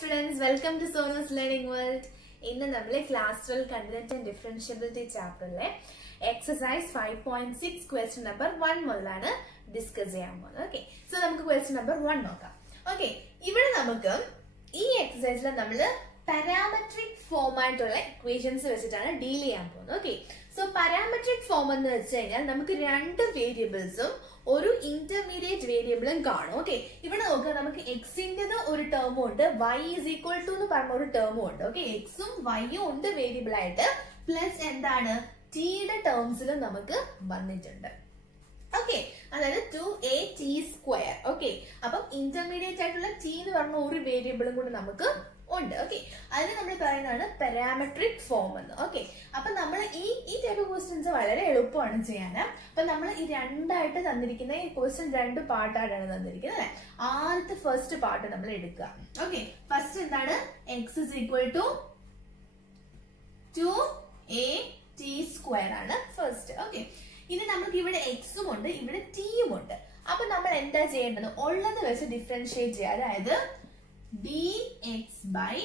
students, welcome to Sonu's Learning World. In the class 12 Continuity and Differentiability chapter, exercise 5.6 question number 1 mullana discuss cheyan. Okay, so namukku question number 1 nokam. Okay, ivide namukku ee exercise la nammal parametric form aayittulla equations vechittana deal cheyan povunnu. Okay, so parametric form ennu vechayal namukku rendu variables ഒരു intermediate വേരിയബിളും കാണും. Okay, ഇവിടെ നോക്കുക, നമുക്ക് എക്സിന്റെ ഒരു ടേമും ഉണ്ട്, y is equal to എന്ന് പറഞ്ഞ ഒരു ടേമും ഉണ്ട്. ഓക്കെ, എക്സും വൈയും ഉണ്ട് വേരിയബിൾ ആയിട്ട്, പ്ലസ് എന്താണ് ടിയുടെ ടേംസിലും നമുക്ക് വന്നിട്ടുണ്ട്. ഓക്കെ, അതായത് 2at². ഓക്കെ, അപ്പം ഇന്റർമീഡിയറ്റ് ആയിട്ടുള്ള ടി എന്ന് പറഞ്ഞ ഒരു വേരിയബിളും കൂടി നമുക്ക് ഉണ്ട്. ഓക്കെ, അതിന് നമ്മൾ പറയുന്നതാണ് പാരാമെട്രിക് ഫോം എന്ന്. ഓക്കെ, അപ്പൊ നമ്മൾ ഈ ടൈപ്പ് ക്വസ്റ്റ്യൻസ് വളരെ എളുപ്പമാണ് ചെയ്യാൻ. അപ്പൊ നമ്മൾ ഈ രണ്ടായിട്ട് തന്നിരിക്കുന്ന ഈ ക്വസ്റ്റ്യൻ രണ്ട് പാർട്ടായിട്ടാണ് തന്നിരിക്കുന്നത് അല്ലെ. ആദ്യത്തെ ഫസ്റ്റ് പാർട്ട് നമ്മൾ എടുക്കുക. ഓക്കെ, ഫസ്റ്റ് എന്താണ് X is equal to 2at² ആണ് ഫസ്റ്റ്. ഓക്കെ, ഇനി നമുക്ക് ഇവിടെ എക്സും ഉണ്ട്, ഇവിടെ ടിയും ഉണ്ട്. അപ്പൊ നമ്മൾ എന്താ ചെയ്യേണ്ടത്, ഉള്ളത് വെച്ച് ഡിഫറൻഷിയേറ്റ് ചെയ്യുക, അതായത് dx by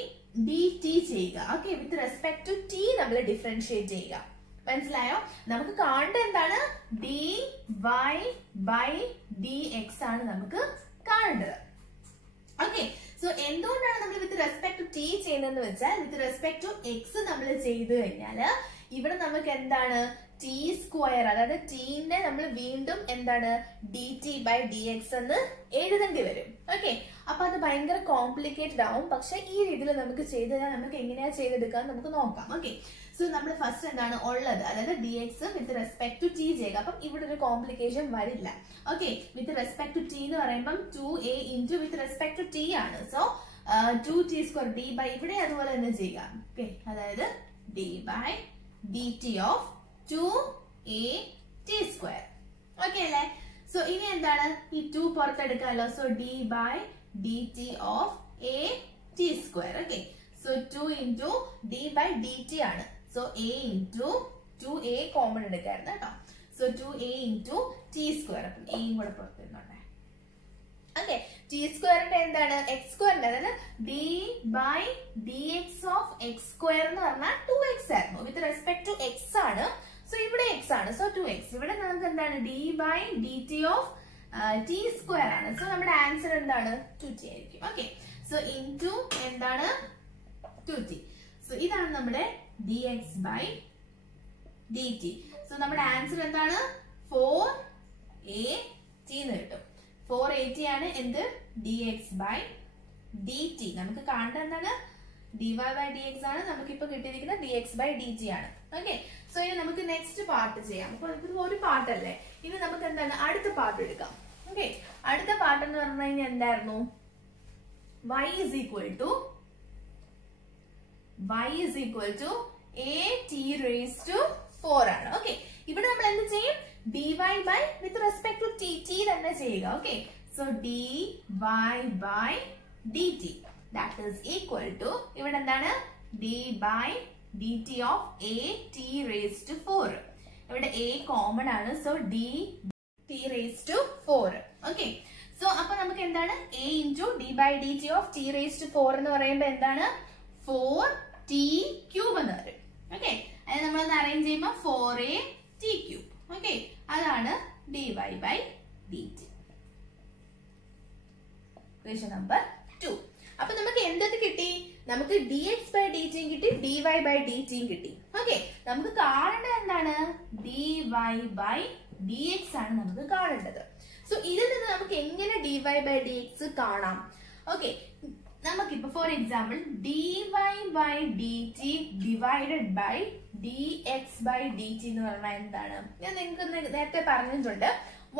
dt ചെയ്യുക. Okay, with respect to T നമ്മൾ ഡിഫറൻഷിയേറ്റ് ചെയ്യുക. മനസ്സിലായോ? നമുക്ക് കാണേണ്ടത് എന്താണ്, dy by dx ആണ് നമുക്ക് കാണേണ്ടത്. ഓക്കെ, സോ എന്തുകൊണ്ടാണ് നമ്മൾ വിത്ത് റെസ്പെക്ട് ടു ടി ചെയ്യുന്നതെന്ന് വെച്ചാൽ, വിത്ത് റെസ്പെക്ട് ടു എക്സ് നമ്മൾ ചെയ്തു കഴിഞ്ഞാല് ഇവിടെ നമുക്ക് എന്താണ് t², അതായത് ടീനെ നമ്മൾ വീണ്ടും എന്താണ് dt by dx എന്ന് എഴുതേണ്ടി വരും. ഓക്കെ, അപ്പൊ അത് ഭയങ്കര കോംപ്ലിക്കേറ്റഡ് ആവും. പക്ഷെ ഈ രീതിയിൽ നമുക്ക് ചെയ്ത് കഴിഞ്ഞാൽ നമുക്ക് എങ്ങനെയാ ചെയ്തെടുക്കാൻ നമുക്ക് നോക്കാം. ഓക്കെ, സോ നമ്മൾ ഫസ്റ്റ് എന്താണ് ഉള്ളത്, അതായത് dx with respect to t ചെയ്യുക. അപ്പം ഇവിടെ ഒരു കോംപ്ലിക്കേഷൻ വരില്ല. Okay, with respect to t എന്ന് പറയുമ്പോൾ 2a into with respect to t ആണ്. സോ 2t² d by ഇവിടെ അതുപോലെ തന്നെ ചെയ്യുക. ഓക്കെ, അതായത് d by dt of 2at². Okay അല്ലേ? സോ ഇനി എന്താണ് ഈ 2 പുറത്തെടുക്കാമല്ലോ. So d by dt of at². Okay, so 2 into d by dt ആണ്. So a into 2a common എടുക്കായിരുന്നു കേട്ടോ. So 2a into t². അപ്പം എയും കൂടെ പുറത്തിരുന്നോട്ടെ. ഓക്കെ, t²ന്റെ എന്താണ് x², അതായത് d by dx of x² എന്ന് പറഞ്ഞാൽ 2x ആയിരുന്നു. വിത്ത് റെസ്പെക്ട് ടു x ആണ്. സോ ഇവിടെ x ആണ്. So 2x. ഇവിടെ നമുക്ക് എന്താണ് d by dt of t² ആണ്. സോ നമ്മുടെ ആൻസർ എന്താണ് 2t ആയിരിക്കും. ഓക്കെ, സോ ഇൻറ്റു എന്താണ് 2t. സോ ഇതാണ് നമ്മുടെ dx by dt. സോ നമ്മുടെ ആൻസർ എന്താണ് 4at എന്ന് കിട്ടും. 4at ആണ് എന്ത് dx by dt. നമുക്ക് കാണേണ്ടത് എന്താണ് dy by dx ആണ്. നമുക്കിപ്പോ കിട്ടിയിരിക്കുന്നത് dx by dt ആണ്. ഓക്കെ, സോ ഇനി നമുക്ക് നെക്സ്റ്റ് പാർട്ട് ചെയ്യാം. അപ്പൊ ഇത് ഒരു പാർട്ടല്ലേ, ഇനി നമുക്ക് എന്താണ് അടുത്ത പാർട്ട് എടുക്കാം. ഓക്കെ, അടുത്ത പാർട്ട് എന്ന് പറഞ്ഞു കഴിഞ്ഞാൽ എന്തായിരുന്നു, y is equal to at⁴ ആണ്. ഓക്കെ, ഇവിടെ നമ്മൾ എന്ത് ചെയ്യും, dy by with respect to T തന്നെ ചെയ്യുക. Okay, so dy by dt that is equal to ഇവിടെ എന്താണ് d by dt of at⁴. ഇവിടെ a കോമൺ ആണ്. So dt⁴. ഓക്കെ, സോ അപ്പൊ നമുക്ക് എന്താണ് a into d by dt of t⁴ എന്ന് പറയുമ്പോൾ എന്താണ് 4t³ എന്ന് വരും. ഓക്കെ, അത് നമ്മളൊന്ന് അറേഞ്ച് ചെയ്യുമ്പോൾ 4at³. ഓക്കെ, അതാണ് dy by dt. Question number 2. അപ്പൊ നമുക്ക് എന്തൊക്കെ കിട്ടി, നമുക്ക് dx by dt കിട്ടി, dy by dt കിട്ടി. ഓക്കെ, നമുക്ക് കാണേണ്ടത് എന്താണ് dy by dx ആണ് നമുക്ക് കാണേണ്ടത്. സോ ഇതിൽ നിന്ന് നമുക്ക് എങ്ങനെ dy by dx കാണാം. ഓക്കെ, നമുക്കിപ്പോ for example dy by dt divided by dx by dt എന്ന് പറഞ്ഞാൽ എന്താണ്, ഞാൻ നിങ്ങൾക്ക് നേരത്തെ പറഞ്ഞിട്ടുണ്ട്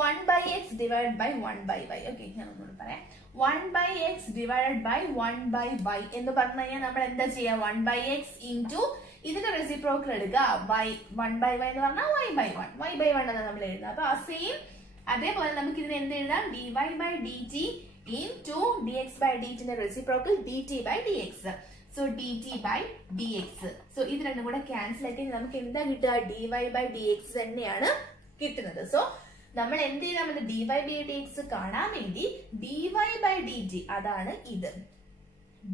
1/x divided by 1/y. Okay, ഞാൻ ഒന്നുകൂടി പറയാം. 1/x divided by 1/y എന്ന് പറഞ്ഞു കഴിഞ്ഞാൽ നമ്മൾ എന്താ ചെയ്യാ, 1/x ഇൻറ്റു ഇതിന്റെ റെസിപ്രോക്കൽ എടുക്കുക, y 1/y എന്ന് പറഞ്ഞാൽ y/1 എന്നാണ് നമ്മൾ എഴുതുന്നത്. അപ്പൊ ആ സെയിം അതേപോലെ നമുക്ക് ഇതിന് എന്ത് എഴുതാം, dy by dt into dx by dt ന്റെ reciprocal dt by dx. So dt by dx. So ഇത് രണ്ടും കൂടെ ക്യാൻസൽ ആക്കി നമുക്ക് എന്താ കിട്ടുക, dy by dx തന്നെയാണ് കിട്ടുന്നത്. സോ നമ്മൾ എന്ത് ചെയ്താൽ മതി, dy by dx കാണാൻ വേണ്ടി dy by dt അതാണ് ഇത്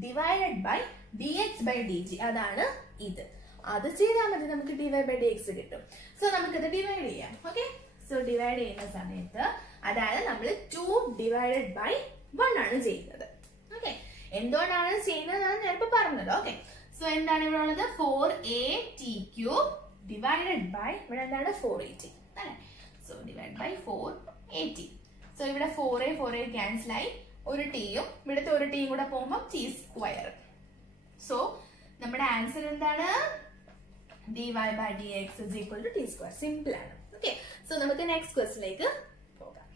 divided by dx by dt. അതാണ് ഇത്. അത് ചെയ്താൽ മതി, നമുക്ക് dy by dx കിട്ടും. സോ നമുക്കിത് ഡിവൈഡ് ചെയ്യാം. ഓക്കെ, സോ ഡിവൈഡ് ചെയ്യുന്ന സമയത്ത് അതായത് നമ്മൾ 2 ഡിവൈഡഡ് ബൈ 1 ആണ് ചെയ്യുന്നത്. ഓക്കെ, എന്തുകൊണ്ടാണ് ചെയ്യുന്നത് ഞാൻ ഇപ്പൊ പറഞ്ഞത്. ഓക്കെ, സോ എന്താണ് ഇവിടെ ഉള്ളത്? 4at³ ഡിവൈഡഡ് ബൈ ഇവിടെ എന്താണ് 4at അല്ലെ. So divide by 4at. So ഇവിടെ 4a ക്യാൻസൽ ആയി, ഒരു ടിയും ഇവിടുത്തെ ഒരു ടിയും കൂടെ പോകുമ്പോൾ t². സോ നമ്മുടെ ആൻസർ എന്താണ്? dy by dx is equal to t². Simple ആണ്. ഓക്കെ, സോ നമുക്ക് നെക്സ്റ്റ് ക്വസ്റ്റ്യനിലേക്ക് പോകാം.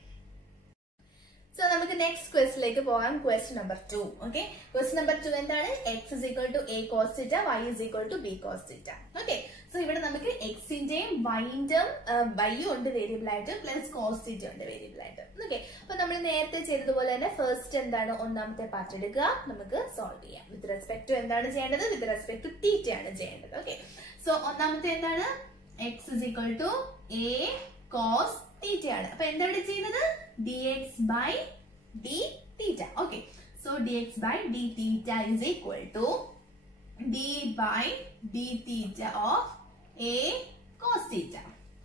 സോ നമുക്ക് നെക്സ്റ്റ് ക്വസ്റ്റ്യനിലേക്ക് പോകാം. Question number 2. Okay, question number 2 എന്താണ്? x is equal to a cos theta, y is equal to b cos theta. Okay, so ഇവിടെ നമുക്ക് എക്സിന്റെയും വൈന്റെയും y ഉണ്ട് വേരിയബിൾ ആയിട്ട്, പ്ലസ് കോസ് തീറ്റ ഉണ്ട് വേരിയബിൾ ആയിട്ട്. ഓക്കെ, അപ്പൊ നമ്മൾ നേരത്തെ ചെയ്തതുപോലെ തന്നെ ഫസ്റ്റ് എന്താണ് ഒന്നാമത്തെ പാർട്ട് എടുക്കുക, നമുക്ക് സോൾവ് ചെയ്യാം. വിത്ത് റെസ്പെക്ട് ടു എന്താണ് ചെയ്യേണ്ടത്? വിത്ത് റെസ്പെക്ട് ടു തീറ്റ ആണ് ചെയ്യേണ്ടത്. ഓക്കെ, സോ ഒന്നാമത്തെ എന്താണ്? x is equal to a cos theta ആണ്. അപ്പൊ എന്താ ഇവിടെ ചെയ്യുന്നത്? dx by d theta. Okay, so dx by d theta is equal to d by d theta of a cos theta.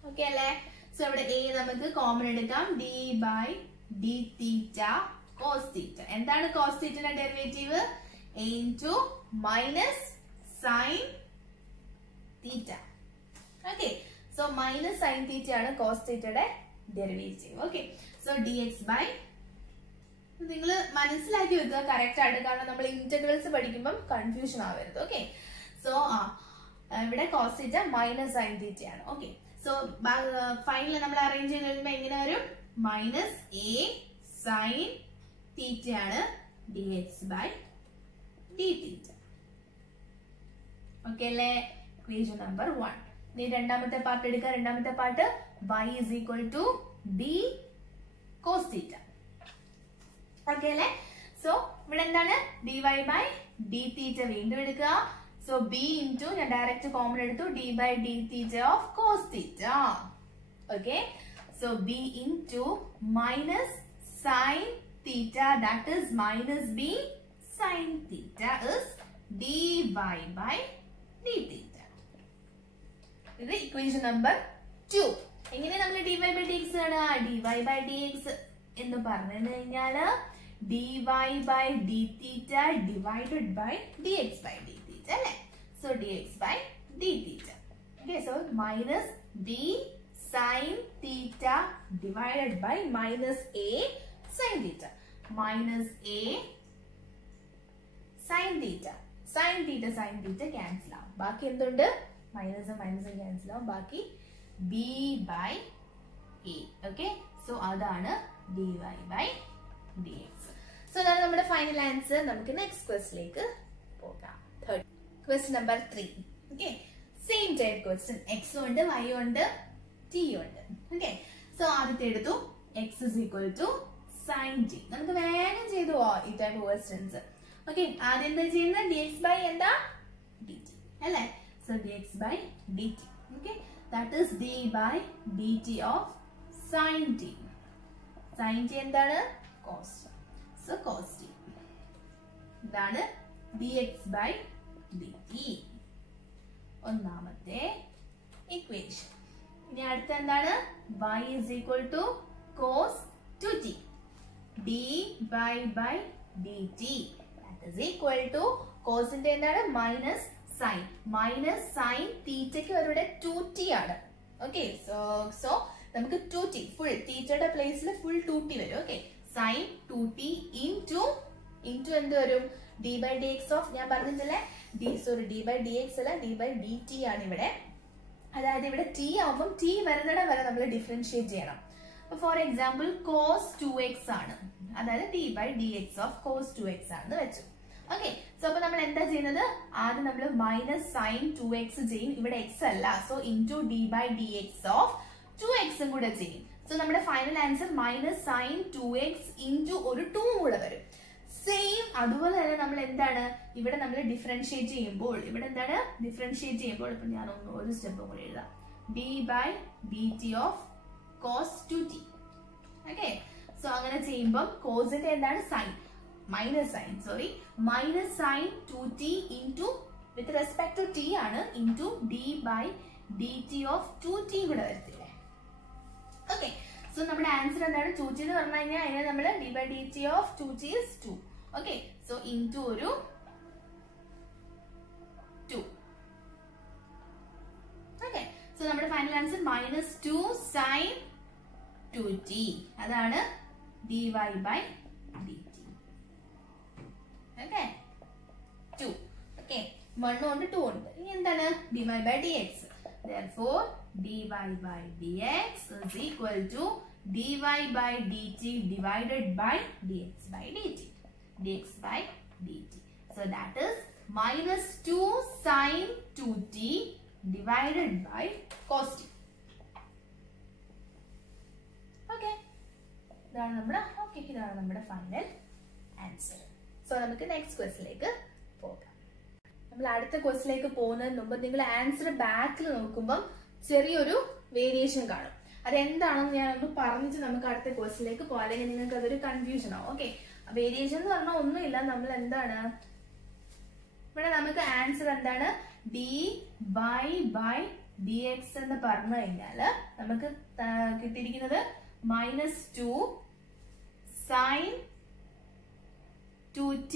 Okay അല്ലേ? So ഇവിടെ a നമുക്ക് common എടുക്കാം. d by d theta cos theta. എന്താണ് cos theta യുടെ derivative? a into minus sin theta. Okay, so minus sine theta ആണ് cos തീറ്റയുടെ derivative. Okay, so dx by നിങ്ങൾ മനസ്സിലാക്കി വെക്കുക കറക്റ്റ് ആയിട്ട്, കാരണം നമ്മൾ ഇന്റഗ്രൽസ് പഠിക്കുമ്പോൾ കൺഫ്യൂഷൻ ആവരുത്. ഓക്കെ, സോ ഇവിടെ cos theta minus sine theta ആണ്. ഓക്കെ, സോ ഫൈനൽ നമ്മൾ അറേഞ്ച് ചെയ്ത് വരുമ്പോൾ എങ്ങനെ വരും? മൈനസ് a സൈൻ തീറ്റ ആണ് dx by d theta. Okay അല്ലേ? Equation number 1. ഇനി രണ്ടാമത്തെ പാർട്ട് എടുക്കുക. രണ്ടാമത്തെ part y is equal to b cos theta. Okay അല്ലേ? സോ ഇവിടെ എന്താണ്? dy by d theta വീണ്ടും എടുക്കുക. സോ b ഇൻറ്റു ഞാൻ ഡയറക്റ്റ് കോമൺ എടുത്തു, d by d theta of cos theta. Okay, so b into minus sin theta, that is minus b sin theta is dy by d theta. ഇത് equation number 2. എങ്ങനെ നമ്മൾ dy by dx കാണുക? dy by dx എന്ന് പറഞ്ഞു കഴിഞ്ഞാല് dy by d theta divided by dx by d theta അല്ലേ? So dx by d theta. Okay, so minus b sin theta divided by minus a sin theta. Minus a sin theta. sin theta cancel ആവും. ബാക്കി എന്തുണ്ട്? മൈനസും മൈനസും cancel ആവും. ബാക്കി b by a. Okay, so അതാണ് dy by dx. So അതാണ് നമ്മുടെ final answer. നമുക്ക് next ക്വസ്റ്റ്യനിലേക്ക് പോകാം. Third question number 3. Okay, same type question. x ഉണ്ട്, y ഉണ്ട്, t ഉണ്ട്. ഓക്കെ, സോ ആദ്യത്തെ എടുത്തു x is equal to sin t. നമുക്ക് വേഗം ചെയ്തു ഈ ടൈപ്പ് ക്വസ്റ്റ്യൻസ്. ഓക്കെ, ആദ്യം എന്താ ചെയ്യുന്നത്? dx by എന്താ? dt അല്ലേ? So dx by dt. Okay, that is d by dt of sin t. Sin t എന്താണ്? Cos. So cos t. ഇതാണ് dx by dt. ഒന്നാമത്തെ ഇക്വേഷൻ. ഇനി അടുത്ത എന്താണ്? y is equal to cos 2t. d by dt. That is equal to cos ന്റെ എന്താണ്? Minus sign. Minus sine തീറ്റയ്ക്ക് അവരുടെ 2t ആണ്. ഓക്കെ, സോ നമുക്ക് 2t ഫുൾ തീറ്റയുടെ പ്ലേസിൽ ഫുൾ 2t വരും. ഓക്കെ, സൈൻ 2t ഇൻറ്റു എന്ത് വരും? d by dx ഓഫ്, ഞാൻ പറഞ്ഞിട്ടില്ലേ d by dx അല്ല, d by dt ആണ് ഇവിടെ. അതായത് ഇവിടെ t ആവുമ്പം t വരുന്നിടം വരെ നമ്മൾ ഡിഫറൻഷിയേറ്റ് ചെയ്യണം. ഫോർ എക്സാമ്പിൾ cos 2x ആണ്, അതായത് d by dx of cos 2x ആണെന്ന് വെച്ചു. ഓക്കെ, സോ അപ്പൊ നമ്മൾ എന്താ ചെയ്യുന്നത്? ആദ്യം നമ്മൾ മൈനസ് സൈൻ 2x ചെയ്യും. ഇവിടെ x അല്ല, so into d by dx of 2x കൂടെ ചെയ്യും. സോ നമ്മുടെ final answer minus sign 2x into ഒരു 2 കൂടെ വരും. സെയിം അതുപോലെ തന്നെ നമ്മൾ എന്താണ് ഇവിടെ നമ്മൾ ഡിഫറൻഷിയേറ്റ് ചെയ്യുമ്പോൾ, ഇവിടെ എന്താണ് ഡിഫറൻഷിയേറ്റ് ചെയ്യുമ്പോൾ, ഇപ്പൊ ഞാൻ ഒരു സ്റ്റെപ്പും കൂടി എഴുതാം. d by dt of cos 2t. Okay, so അങ്ങനെ ചെയ്യുമ്പോൾ കോസിന്റെ എന്താണ്? Sign. minus sin 2t into with respect to t ആണ് into d by dt of 2t കൂടെ വരത്തില്ലേ. ഓക്കെ, സോ നമ്മുടെ ആൻസർ എന്താണ്? 2t എന്ന് പറഞ്ഞു കഴിഞ്ഞാൽ അതിനെ നമ്മൾ d by dt of 2t is 2. Okay, so into ഒരു 2. ഓക്കെ, സോ നമ്മുടെ ഫൈനൽ ആൻസർ -2 sin 2t. അതാണ് dy by dt. Okay, 2. Okay, 1 ഉണ്ട് 2 ഉണ്ട്. ഇനി എന്താണ്? dy by dx. Therefore dy by dx is equal to dy by dt divided by dx by dt. dx by dt. So that is -2 sin 2t divided by cos t. Okay, ഇതാണ് നമ്മുടെ final answer. So നമുക്ക് next ക്വസ്റ്റിലേക്ക് പോകാം. നമ്മൾ അടുത്ത ക്വസ്റ്റിലേക്ക് പോകുന്നതിന് മുമ്പ് നിങ്ങൾ answer ബാക്കിൽ നോക്കുമ്പോൾ ചെറിയൊരു വേരിയേഷൻ കാണും. അതെന്താണെന്ന് ഞാൻ ഒന്ന് പറഞ്ഞിട്ട് നമുക്ക് അടുത്ത ക്വസ്റ്റിലേക്ക് പോകാം, അല്ലെങ്കിൽ നിങ്ങൾക്ക് അതൊരു കൺഫ്യൂഷൻ ആവും. ഓക്കെ, വേരിയേഷൻ എന്ന് പറഞ്ഞാൽ ഒന്നുമില്ല, നമ്മൾ എന്താണ് ഇവിടെ നമുക്ക് ആൻസർ എന്താണ്? dy by dx എന്ന് പറഞ്ഞു കഴിഞ്ഞാൽ നമുക്ക് കിട്ടിയിരിക്കുന്നത് -2 sin 2t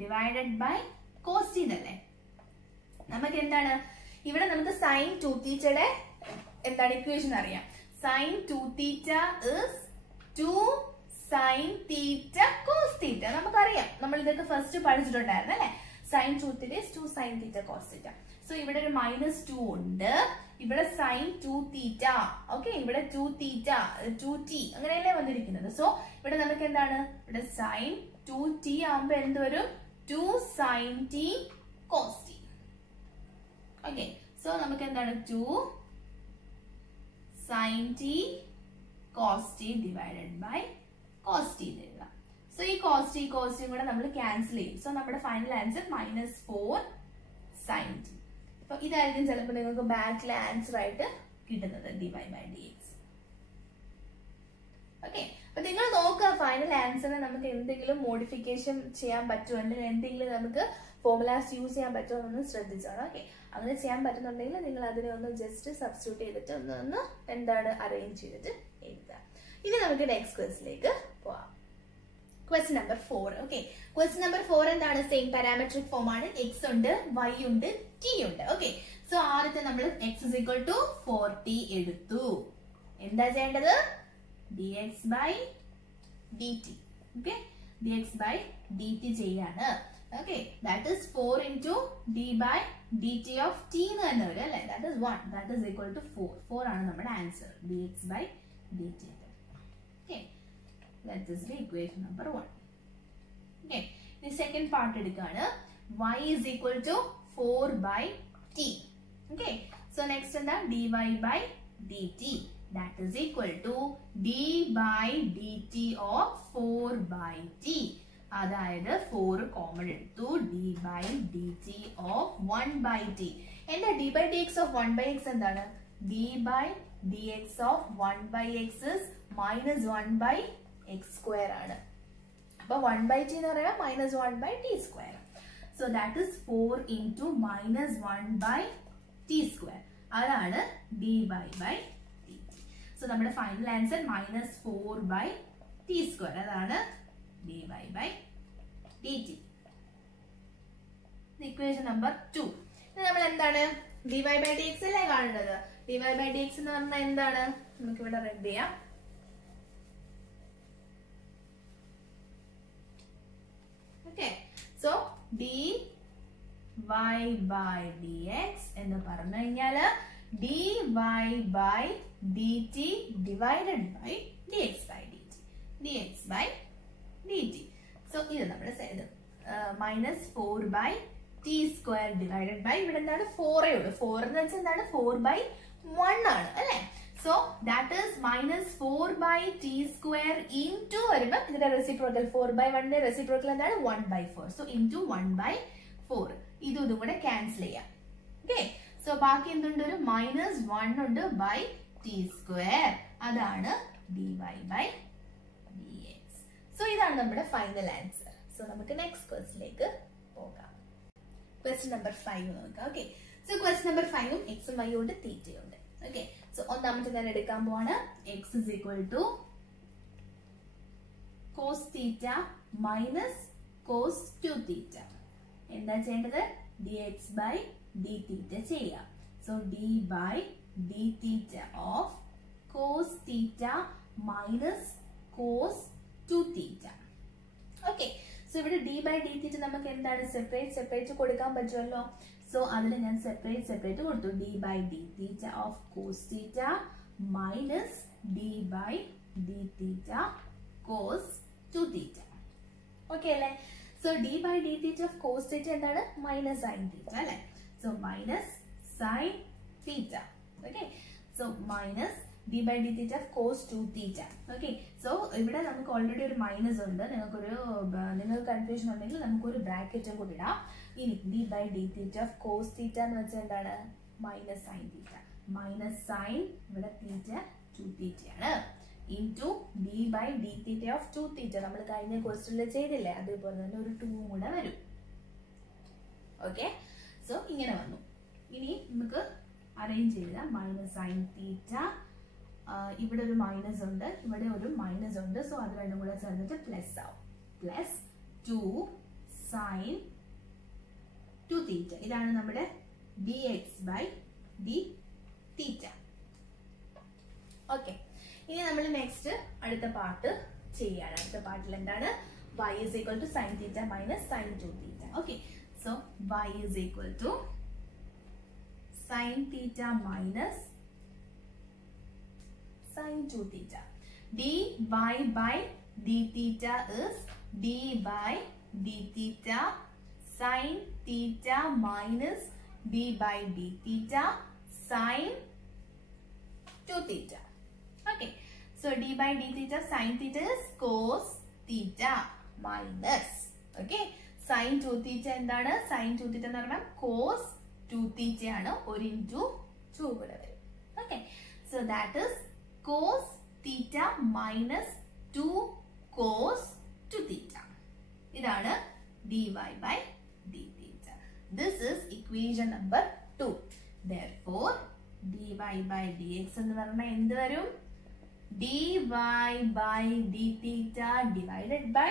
divided by cos t എന്നല്ലേ. നമുക്ക് എന്താണ് ഇവിടെ? നമുക്ക് sin 2θയുടെ എന്താണ് ഇക്വേഷൻ അറിയാം. sin 2θ is 2 sin θ cos θ. നമുക്കറിയാം, നമ്മൾ ഇതൊക്കെ ഫസ്റ്റ് പഠിച്ചിട്ടുണ്ടായിരുന്നു അല്ലെ. sin 2θ is 2 sin θ cos θ. So ഇവിടെ ഒരു -2 ഉണ്ട്, ഇവിടെ sin 2θ. ഓക്കെ, ഇവിടെ 2θ 2t അങ്ങനെയല്ലേ വന്നിരിക്കുന്നത്. സോ ഇവിടെ നമുക്ക് എന്താണ്? ഇവിടെ sin 2t ആകുമ്പോ എന്ത് വരും? 2 sin t cos t. Okay, so നമുക്ക് എന്താണ്? 2 sin t cos t divided by cos t എഴുതാം. സോ ഈ cos t കൂടെ നമ്മൾ ക്യാൻസൽ ചെയ്യും. സോ നമ്മുടെ ഫൈനൽ ആൻസർ -4 sin t. അപ്പൊ ഇതായിരിക്കും ചിലപ്പോൾ നിങ്ങൾക്ക് ബാക്കിലെ ആൻസർ ആയിട്ട് കിട്ടുന്നത്, dy by dx. ഓക്കെ, അപ്പൊ നിങ്ങൾ നോക്കുക ഫൈനൽ ആൻസറിന് നമുക്ക് എന്തെങ്കിലും മോഡിഫിക്കേഷൻ ചെയ്യാൻ പറ്റുമോ, അല്ലെങ്കിൽ എന്തെങ്കിലും നമുക്ക് ഫോർമുലാസ് യൂസ് ചെയ്യാൻ പറ്റുമോ എന്നൊന്ന് ശ്രദ്ധിച്ചോളാം. ഓക്കെ, അങ്ങനെ ചെയ്യാൻ പറ്റുന്നുണ്ടെങ്കിൽ നിങ്ങൾ അതിനെ ഒന്ന് ജസ്റ്റ് സബ്സ്റ്റിറ്റ്യൂട്ട് ചെയ്തിട്ട് ഒന്ന് എന്താണ് അറേഞ്ച് ചെയ്തിട്ട് എഴുതുക. ഇനി നമുക്ക് നെക്സ്റ്റ് ക്വസ്റ്റിലേക്ക് പോവാം. Question number 4. Okay, question number 4 എന്താണ്? സെയിം പാരാമെട്രിക് ഫോം ആണ്. എക്സ് ഉണ്ട്, വൈ ഉണ്ട്, ടി ഉണ്ട്. ഓക്കെ, സോ ആദ്യത്തെ നമ്മൾ x is equal to 4t എടുത്തു. എന്താ ചെയ്യേണ്ടത്? dx by dt. Okay, dx by dt ചെയ്യാണ്. Okay, that is 4 into d by dt of t എന്ന് തന്നെ വരും അല്ലെ. that is 1, that is equal to 4. 4 ആണ് നമ്മുടെ answer, dx by dt. Okay, that is the equation number 1. Okay, the second part എടുക്കാണ്. y is equal to 4 by t. Okay, so next എന്താ? dy by dt. That is equal to d by dt of 4 by t. അതായത് 4 common എടുത്തു. d by dt of 1 by t. എന്താ d by dx of 1 by x എന്താണ്? d by dx of 1 by x is -1 by x square ആണ്. അപ്പൊ 1 by t എന്ന് പറയുന്നത് -1 by t square. So that is 4 into -1 by t square. അതാണ് dy by dt. So നമ്മുടെ final answer -4 by t square. അതാണ് dy by dt. Equation number 2. ഇത് നമ്മൾ എന്താണ്? dy by dx അല്ലേ കാണുന്നത്. dy by dx എന്ന് പറഞ്ഞാൽ എന്താണ്? നമുക്ക് ഇവിടെ റെഡ് ചെയ്യാം. Okay, so dy by dx എന്ന് പറഞ്ഞു കഴിഞ്ഞാല് dy by dt divided by dx by dt. dx by dt. So ഇത് നമ്മുടെ -4 by t square divided by ഇവിടെ എന്താണ്? 4 ഉള്ളൂ. 4 എന്ന് വെച്ചാൽ എന്താണ്? 4 by 1 ആണ് അല്ലേ. So that is -4 by t square into വരുമ്പോ ഇതിന്റെ റെസിപ്രോക്കൽ 4 by 1 ന്റെ റെസിപ്രോക്കൽ എന്താണ്? 1 by 4. So into 1 by 4. ഇതും കൂടെ ക്യാൻസൽ ചെയ്യാം. ഓക്കെ, സോ ബാക്കി എന്തുണ്ട്? ഒരു -1 ഉണ്ട് by t square. അതാണ് dy by dx. സോ ഇതാണ് നമ്മുടെ ഫൈനൽ ആൻസർ. സോ നമുക്ക് നെക്സ്റ്റ് ക്വസ്റ്റിലേക്ക് പോകാം. ക്വസ്റ്റ്യൻ നമ്പർ 5 നോക്കാം. ഓക്കെ, സോ ക്വസ്റ്റ്യൻ നമ്പർ 5ഉം എക്സും വൈ ഉണ്ട് തീറ്റയുണ്ട്. ഓക്കെ, സോ ഒന്നാമത്തെ ഞാൻ എടുക്കാൻ പോവാണ്. X is equal to cos theta minus cos 2 theta. എന്താ ചെയ്യേണ്ടത്? dx by d തീറ്റ ചെയ്യാം. So d by d theta of cos theta minus cos 2 theta. Okay, so ഇവിടെ d by d തീറ്റ നമുക്ക് എന്താണ് സെപ്പറേറ്റ് കൊടുക്കാൻ പറ്റുമല്ലോ. So അതിന് ഞാൻ സെപ്പറേറ്റ് കൊടുത്തു. d by d theta of cos theta minus d by d theta cos 2 theta. Okay അല്ലേ? So d by d theta of cos theta എന്താണ്? മൈനസ് സൈൻ തീറ്റ അല്ലെ? So minus sine theta. Okay, so minus d by d theta of cos 2 theta. Okay, so ഇവിടെ നമുക്ക് already ഒരു minus ഉണ്ട്. നിങ്ങൾക്ക് confusion ഉണ്ടെങ്കിൽ നമുക്കൊരു ബ്രാക്കറ്റും കൂടി ഇടാം. ഇനി d by d theta of cos theta എന്ന് വെച്ചാൽ എന്താണ്? Minus sine theta. Minus sine ഇവിടെ തീറ്റ 2 തീറ്റയാണ് into d by d theta of 2 theta. നമ്മൾ കഴിഞ്ഞ ക്വസ്റ്റ്യനിൽ ചെയ്തില്ലേ, അതേപോലെ തന്നെ ഒരു 2 കൂടെ വരും. ഓക്കെ, സോ ഇങ്ങനെ വന്നു. ഇനി നമുക്ക് അറേഞ്ച് ചെയ്താൽ മൈനസ് സൈൻ തീറ്റ, ഇവിടെ ഒരു മൈനസ് ഉണ്ട്, ഇവിടെ ഒരു മൈനസ് ഉണ്ട്. സോ അത് രണ്ടും കൂടെ ചേർന്നിട്ട് പ്ലസ് ആവും. പ്ലസ് 2 സൈൻ 2 തീറ്റ. ഇതാണ് നമ്മുടെ dx by d theta. Okay, ഇനി നമ്മൾ നെക്സ്റ്റ് അടുത്ത പാർട്ട് ചെയ്യാണ്. അടുത്ത പാർട്ടിൽ എന്താണ്? y is equal to sin theta minus sin 2 theta. Okay, so y is equal to sin theta minus sin 2 theta. dy by d theta is d by d theta sin theta minus d by d theta sin 2 theta. Okay, so d by d theta sin theta is cos theta minus, okay, sin 2 theta എന്താണ്? sin 2 theta എന്ന് പറഞ്ഞാൽ cos 2 theta ആണ്. 1 into 2 കൂടെ വരും. Okay, so that is cos theta minus 2 cos 2 theta. ഇതാണ് dy by d theta. This is equation number 2. Therefore dy by dx എന്ന് പറഞ്ഞാൽ എന്ത് വരും? dy by d theta divided by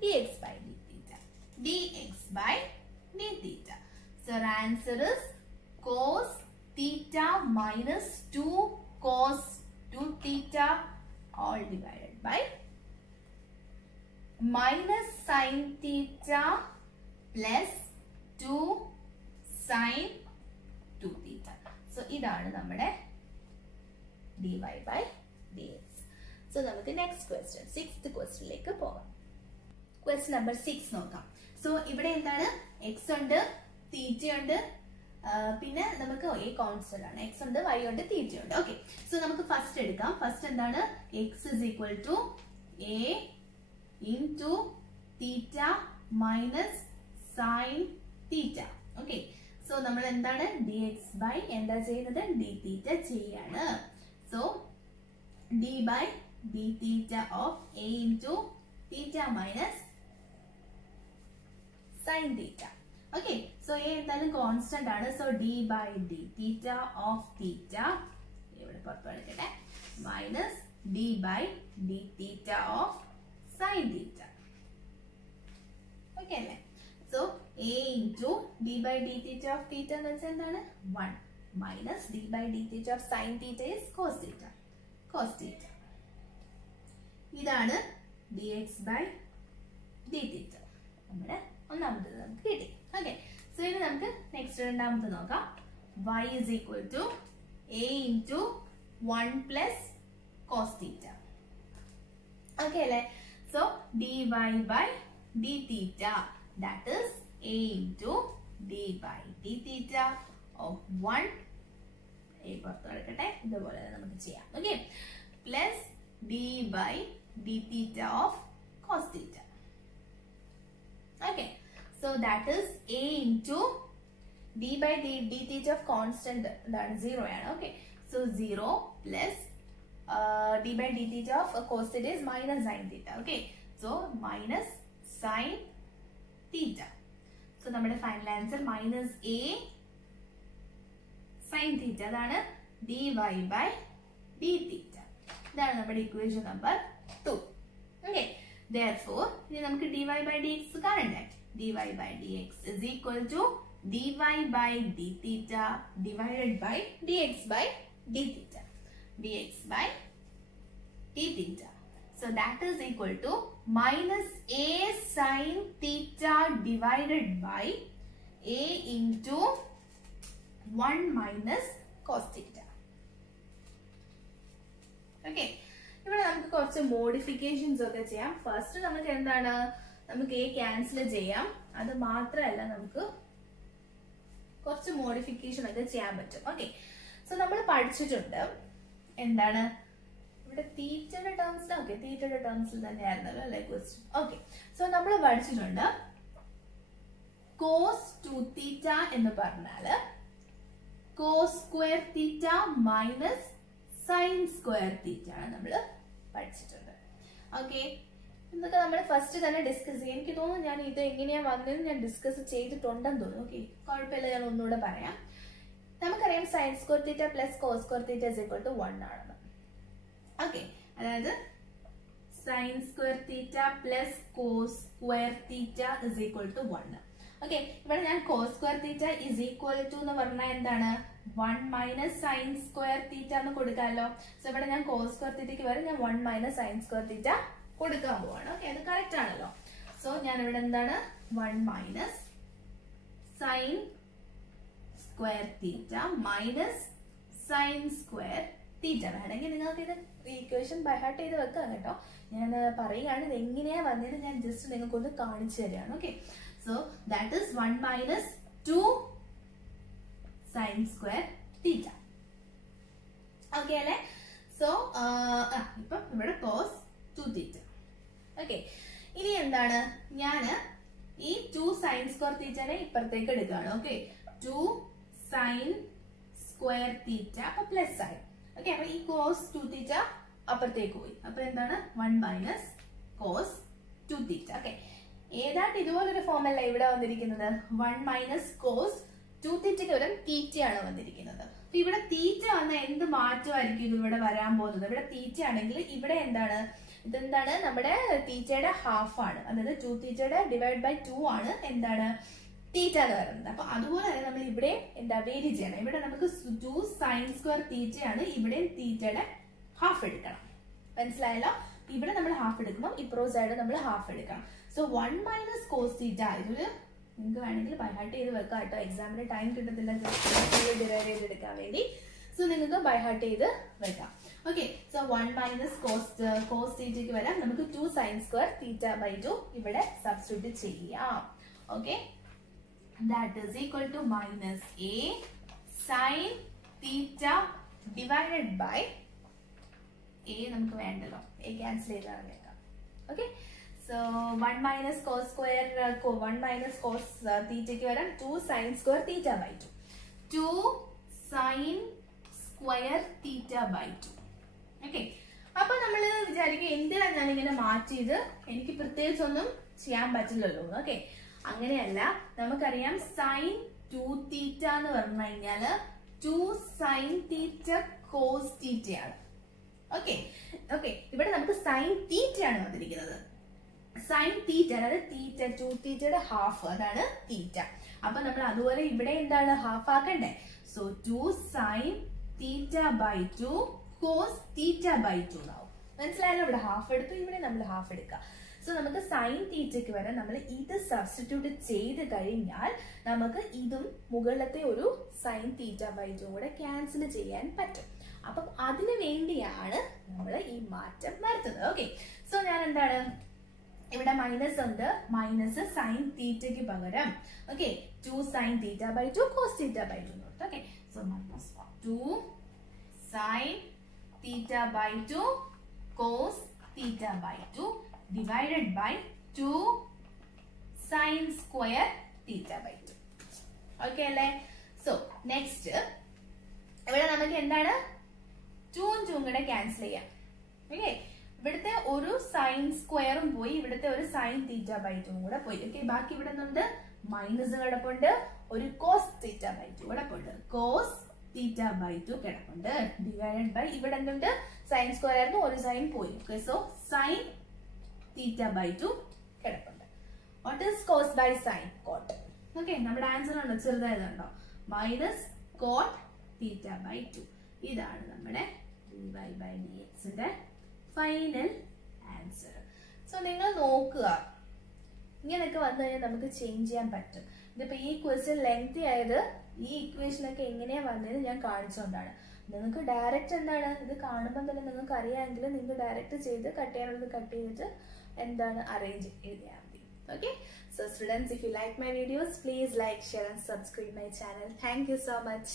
dx by d theta. dx by d theta. So our answer is cos theta minus 2 cos 2 theta all divided by minus sin theta plus 2 sin 2 theta. So ഇതാണ് നമ്മുടെ dy by dx. So നമുക്ക് next question 6th ക്വസ്റ്റ്യനിലേക്ക് പോകാം. Question number 6 നോക്കാം. So ഇവിടെ എന്താണ്? X ഉണ്ട്, theta ഉണ്ട്, പിന്നെ നമുക്ക് a കോൺസ്റ്റന്റ് ആണ്. എക്സ് ഉണ്ട്, y ഉണ്ട്, തീറ്റ ഉണ്ട്. ഓക്കെ, സോ നമുക്ക് ഫസ്റ്റ് എടുക്കാം. ഫസ്റ്റ് എന്താണ്? X is equal to a into theta minus sine theta. Okay, so നമ്മൾ എന്താണ്? dx by എന്താ ചെയ്യുന്നത്? d തീറ്റ ചെയ്യാണ്. So d by d theta of a into theta minus sin theta. Okay, so a എന്തായാലും constant ആണ്. So d by d theta of theta ഇവിടെ പുറത്ത് എടുക്കട്ടെ മൈനസ് d by d theta of sin theta. Okay അല്ലേ? So a into d by d theta of theta എന്ന് വെച്ചാൽ എന്താണ്? 1 minus d by d theta of sin theta is cos theta. cos theta. ഇതാണ് dx by d theta. നമ്മുടെ ഒന്നാമത്തെ നമുക്ക് കിട്ടി. Okay, so ഇനി നമുക്ക് നെക്സ്റ്റ് രണ്ടാമത്തെ നോക്കാം. y is equal to a into 1 plus cos theta. Okay അല്ലേ? So dy by d theta, that is a into d by d theta of 1 പുറത്ത് എടുക്കട്ടെ, ഇതുപോലെ നമുക്ക് ചെയ്യാം. Okay, plus d by d theta of cos theta. Okay, so that is a into d by d theta of constant, that is 0 ആണ്. Okay, so 0 plus d by d theta of cos theta is minus sin theta. Okay, so minus sin theta. So നമ്മുടെ final answer minus A sine തീറ്റ. അതാണ് dy by d theta. ഇതാണ് നമ്മുടെ equation number 2. Okay, therefore ഇനി നമുക്ക് dy by dx കാണണ്ടേ. dy by dx is equal to dy by d theta divided by dx by d theta. dx by d theta. So that is equal to minus a sin theta divided by a into 1 minus cos theta. Okay, ഇവിടെ നമുക്ക് കുറച്ച് modifications ഒക്കെ ചെയ്യാം. First നമുക്ക് എന്താണ്, നമുക്ക് a cancel ചെയ്യാം. അത് മാത്രമല്ല നമുക്ക് കുറച്ച് മോഡിഫിക്കേഷൻ ഒക്കെ ചെയ്യാൻ പറ്റും. ഓക്കെ, സോ നമ്മൾ പഠിച്ചിട്ടുണ്ട് എന്താണ് ഇവിടെ തീറ്റയുടെ ടേംസിൽ. ഓക്കെ, തീറ്റയുടെ ടേംസിൽ തന്നെയായിരുന്നല്ലോ അല്ലെ ക്വസ്റ്റ്യൻ. ഓക്കെ, സോ നമ്മൾ പഠിച്ചിട്ടുണ്ട് കോസ് 2 തീറ്റ എന്ന് പറഞ്ഞാല് cos square theta minus sine square theta ആണ് നമ്മൾ പഠിച്ചിട്ടുണ്ട്. ഓക്കെ, ഇതൊക്കെ നമ്മൾ ഫസ്റ്റ് തന്നെ ഡിസ്കസ് ചെയ്യും. എനിക്ക് തോന്നുന്നു ഞാൻ ഇത് എങ്ങനെയാ വന്നതെന്ന് ഞാൻ ഡിസ്കസ് ചെയ്തിട്ടുണ്ടെന്ന് തോന്നുന്നു. ഓക്കെ, കുഴപ്പമില്ല, ഞാൻ ഒന്നുകൂടെ പറയാം. നമുക്കറിയാം sine square theta plus cos square theta is equal to 1 ആണെന്ന്. ഓക്കെ, അതായത് sine square theta plus cos square theta is equal to 1. Okay, ഇവിടെ ഞാൻ cos square theta is equal to എന്ന് പറഞ്ഞാൽ എന്താണ് 1 മൈനസ് സൈൻ സ്ക്വയർ തീറ്റ എന്ന് കൊടുക്കാമല്ലോ. So ഇവിടെ ഞാൻ കോസ് സ്ക്വയർ തീറ്റയ്ക്ക് വരെ ഞാൻ 1 മൈനസ് സൈൻ സ്ക്വയർ തീറ്റ കൊടുക്കാൻ പോവാണ്. ഓക്കെ, അത് കറക്റ്റ് ആണല്ലോ. സോ ഞാൻ ഇവിടെ എന്താണ് 1 minus sine square theta minus sine square തീറ്റ. വേണമെങ്കിൽ നിങ്ങൾക്ക് ഇത് ഈക്വേഷൻ ബൈ ഹാർട്ട് ചെയ്ത് വെക്കാം കേട്ടോ. ഞാൻ പറയുകയാണ് ഇത് എങ്ങനെയാ വന്നത് ഞാൻ ജസ്റ്റ് നിങ്ങൾക്ക് ഒന്ന് കാണിച്ചു തരികയാണ്. Okay, so that is 1 minus 2 sine square theta. Okay അല്ലെ. സോ ഇപ്പം ഇവിടെ കോസ് 2 തീറ്റ. ഓക്കെ, ഇനി എന്താണ്, ഞാന് ഈ 2 സൈൻ സ്ക്വയർ തീറ്റനെ ഇപ്പുറത്തേക്ക് എടുക്കുകയാണ്. ഓക്കെ, 2 സൈൻ സ്ക്വയർ തീറ്റ അപ്പൊ പ്ലസ് ആയി. ഓക്കെ, അപ്പൊ ഈ കോസ് 2 തീറ്റ അപ്പുറത്തേക്ക് പോയി. അപ്പൊ എന്താണ് 1 മൈനസ് കോസ് 2 തീറ്റ. ഓക്കെ, ഏതാണ്ട് ഇതുപോലൊരു ഫോം അല്ല ഇവിടെ വന്നിരിക്കുന്നത്. 1 മൈനസ് കോസ് 2 തീറ്റയ്ക്ക് പകരം തീറ്റയാണ് വന്നിരിക്കുന്നത്. അപ്പൊ ഇവിടെ തീറ്റ വന്ന എന്ത് മാറ്റമായിരിക്കും ഇത് ഇവിടെ വരാൻ പോകുന്നത്. ഇവിടെ തീറ്റ ആണെങ്കിൽ ഇവിടെ എന്താണ്, ഇതെന്താണ് നമ്മുടെ തീറ്റയുടെ ഹാഫ് ആണ്. അതായത് 2 തീറ്റയുടെ ഡിവൈഡ് ബൈ 2 ആണ് എന്താണ് തീറ്റ എന്ന് പറയുന്നത്. അപ്പൊ അതുപോലെ തന്നെ നമ്മൾ ഇവിടെ എന്താ വേരി ചെയ്യണം. ഇവിടെ നമുക്ക് 2 സൈൻ സ്ക്വയർ തീറ്റയാണ്, ഇവിടെ തീറ്റയുടെ ഹാഫ് എടുക്കണം. മനസ്സിലായല്ലോ. ഇവിടെ നമ്മൾ ഹാഫ് എടുക്കുമ്പോൾ ഇപ്രോ സൈഡ് നമ്മൾ ഹാഫ് എടുക്കണം. സോ 1 മൈനസ് കോസ് തീറ്റ ഇതൊരു നിങ്ങൾക്ക് വേണമെങ്കിൽ ബൈ ഹാർട്ട് ചെയ്ത് വെക്കാം കേട്ടോ. എക്സാമിന് ടൈം കിട്ടത്തില്ല ഡിറൈവ് ചെയ്തെടുക്കാൻ വേണ്ടി. സോ നിങ്ങൾക്ക് ബൈ ഹാർട്ട് ചെയ്ത് വെക്കാം. ഓക്കെ, സോ 1 മൈനസ് കോസ് തീറ്റയ്ക്ക് വരാം നമുക്ക് 2 സൈൻ സ്ക്വയർ തീറ്റ ബൈ 2 ഇവിടെ സബ്സ്റ്റിറ്റ്യൂട്ട് ചെയ്യാം. Okay, that is equal to minus A sine theta divided by A നമുക്ക് വേണ്ടല്ലോ, എ ക്യാൻസൽ ചെയ്താണ് കേൾക്കാം. Okay, so 1 minus cos square 1 minus cos തീറ്റയ്ക്ക് വരാം 2 sine square theta by 2 2 sine square theta by 2. Okay, അപ്പൊ നമ്മൾ വിചാരിക്കും എന്തിനാണ് ഞാൻ ഇങ്ങനെ മാറ്റിയത്, എനിക്ക് പ്രത്യേകിച്ച് ഒന്നും ചെയ്യാൻ പറ്റില്ലല്ലോ. ഓക്കെ, അങ്ങനെയല്ല. നമുക്കറിയാം സൈൻ 2 തീറ്റ എന്ന് പറഞ്ഞു കഴിഞ്ഞാല് 2 സൈൻ തീറ്റ കോസ് തീറ്റയാണ്. ഓക്കെ ഓക്കെ, ഇവിടെ നമുക്ക് സൈൻ തീറ്റയാണ് വന്നിരിക്കുന്നത്. സൈൻ തീറ്റ അതായത് തീറ്റ 2 തീറ്റയുടെ ഹാഫ് അതാണ് തീറ്റ. അപ്പൊ നമ്മൾ അതുപോലെ ഇവിടെ എന്താണ് ഹാഫ് ആക്കണ്ടേ. So 2 sine theta by 2 cos theta by 2 എന്നാവും. മനസ്സിലായല്ലോ. ഇവിടെ ഹാഫ് എടുത്തു, ഇവിടെ നമ്മൾ ഹാഫ് എടുക്കുക. സോ നമുക്ക് സൈൻ തീറ്റയ്ക്ക് വരെ നമ്മൾ ഇത് സബ്സ്റ്റിറ്റ്യൂട്ട് ചെയ്ത് കഴിഞ്ഞാൽ നമുക്ക് ഇതും മുകളിലത്തെ ഒരു സൈൻ തീറ്റ ബൈ 2 കൂടെ ക്യാൻസൽ ചെയ്യാൻ പറ്റും. അപ്പം അതിനു വേണ്ടിയാണ് നമ്മൾ ഈ മാറ്റം വരുത്തുന്നത്. ഓക്കെ, സോ ഞാൻ എന്താണ് ഇവിടെ മൈനസ് ഉണ്ട്, മൈനസ് സൈൻ തീറ്റയ്ക്ക് പകരം okay 2 sine theta by 2 cos theta by 2. Okay, so minus 2 sine theta by 2 cos theta by 2 divided by 2 sine square theta by 2. Okay അല്ലേ. സോ നെക്സ്റ്റ് ഇവിടെ നമുക്ക് എന്താണ് 2 ഉം 2 കൂടെ ക്യാൻസൽ ചെയ്യാം. ഓക്കെ, ഇവിടുത്തെ ഒരു സൈൻ സ്ക്വയറും പോയി, ഇവിടുത്തെ ഒരു സൈൻ തീറ്റ ബൈ 2 കൂടെ പോയി. ഓക്കെ, ബാക്കി ഇവിടെ നിന്നുണ്ട് മൈനസ് കിടപ്പുണ്ട്, ഒരു കോസ് തീറ്റ ബൈ 2 കിടപ്പുണ്ട്. കോസ് തീറ്റ ബൈ 2 കിടപ്പുണ്ട് ഡിവൈഡഡ് ബൈ ഇവിടെ എന്തുണ്ട് സൈൻ സ്ക്വയർ ആയിരുന്നു, ഒരു സൈൻ പോയി. Okay, so sine theta by 2 കിടപ്പുണ്ട്. What is cos by sine? Cot. Okay, നമ്മുടെ ആൻസർ ഉണ്ടോ, ചെറുതായതുണ്ടോ, മൈനസ് കോട്ട് തീറ്റ ബൈ 2. ഇതാണ് നമ്മുടെ dy by dx ന്റെ ഫൈനൽ ആൻസർ. സോ നിങ്ങൾ നോക്കുക, ഇങ്ങനെയൊക്കെ വന്നു കഴിഞ്ഞാൽ നമുക്ക് ചേഞ്ച് ചെയ്യാൻ പറ്റും. ഇതിപ്പോ ഈ ക്വസ്റ്റ്യൻ ലെങ്തി ആയത് ഈ ഇക്വേഷനൊക്കെ എങ്ങനെയാ വന്നതെന്ന് ഞാൻ കാണിച്ചുകൊണ്ടാണ്. നിങ്ങൾക്ക് ഡയറക്റ്റ് എന്താണ് ഇത് കാണുമ്പോൾ തന്നെ നിങ്ങൾക്ക് അറിയാമെങ്കിൽ നിങ്ങൾക്ക് ഡയറക്റ്റ് ചെയ്ത് കട്ട് ചെയ്യാനുള്ളത് കട്ട് ചെയ്തിട്ട് എന്താണ് അറേഞ്ച് എഴുതിയാൽ മതി. Okay, so students, if you like my videos, please like, share and subscribe my channel. Thank you so much.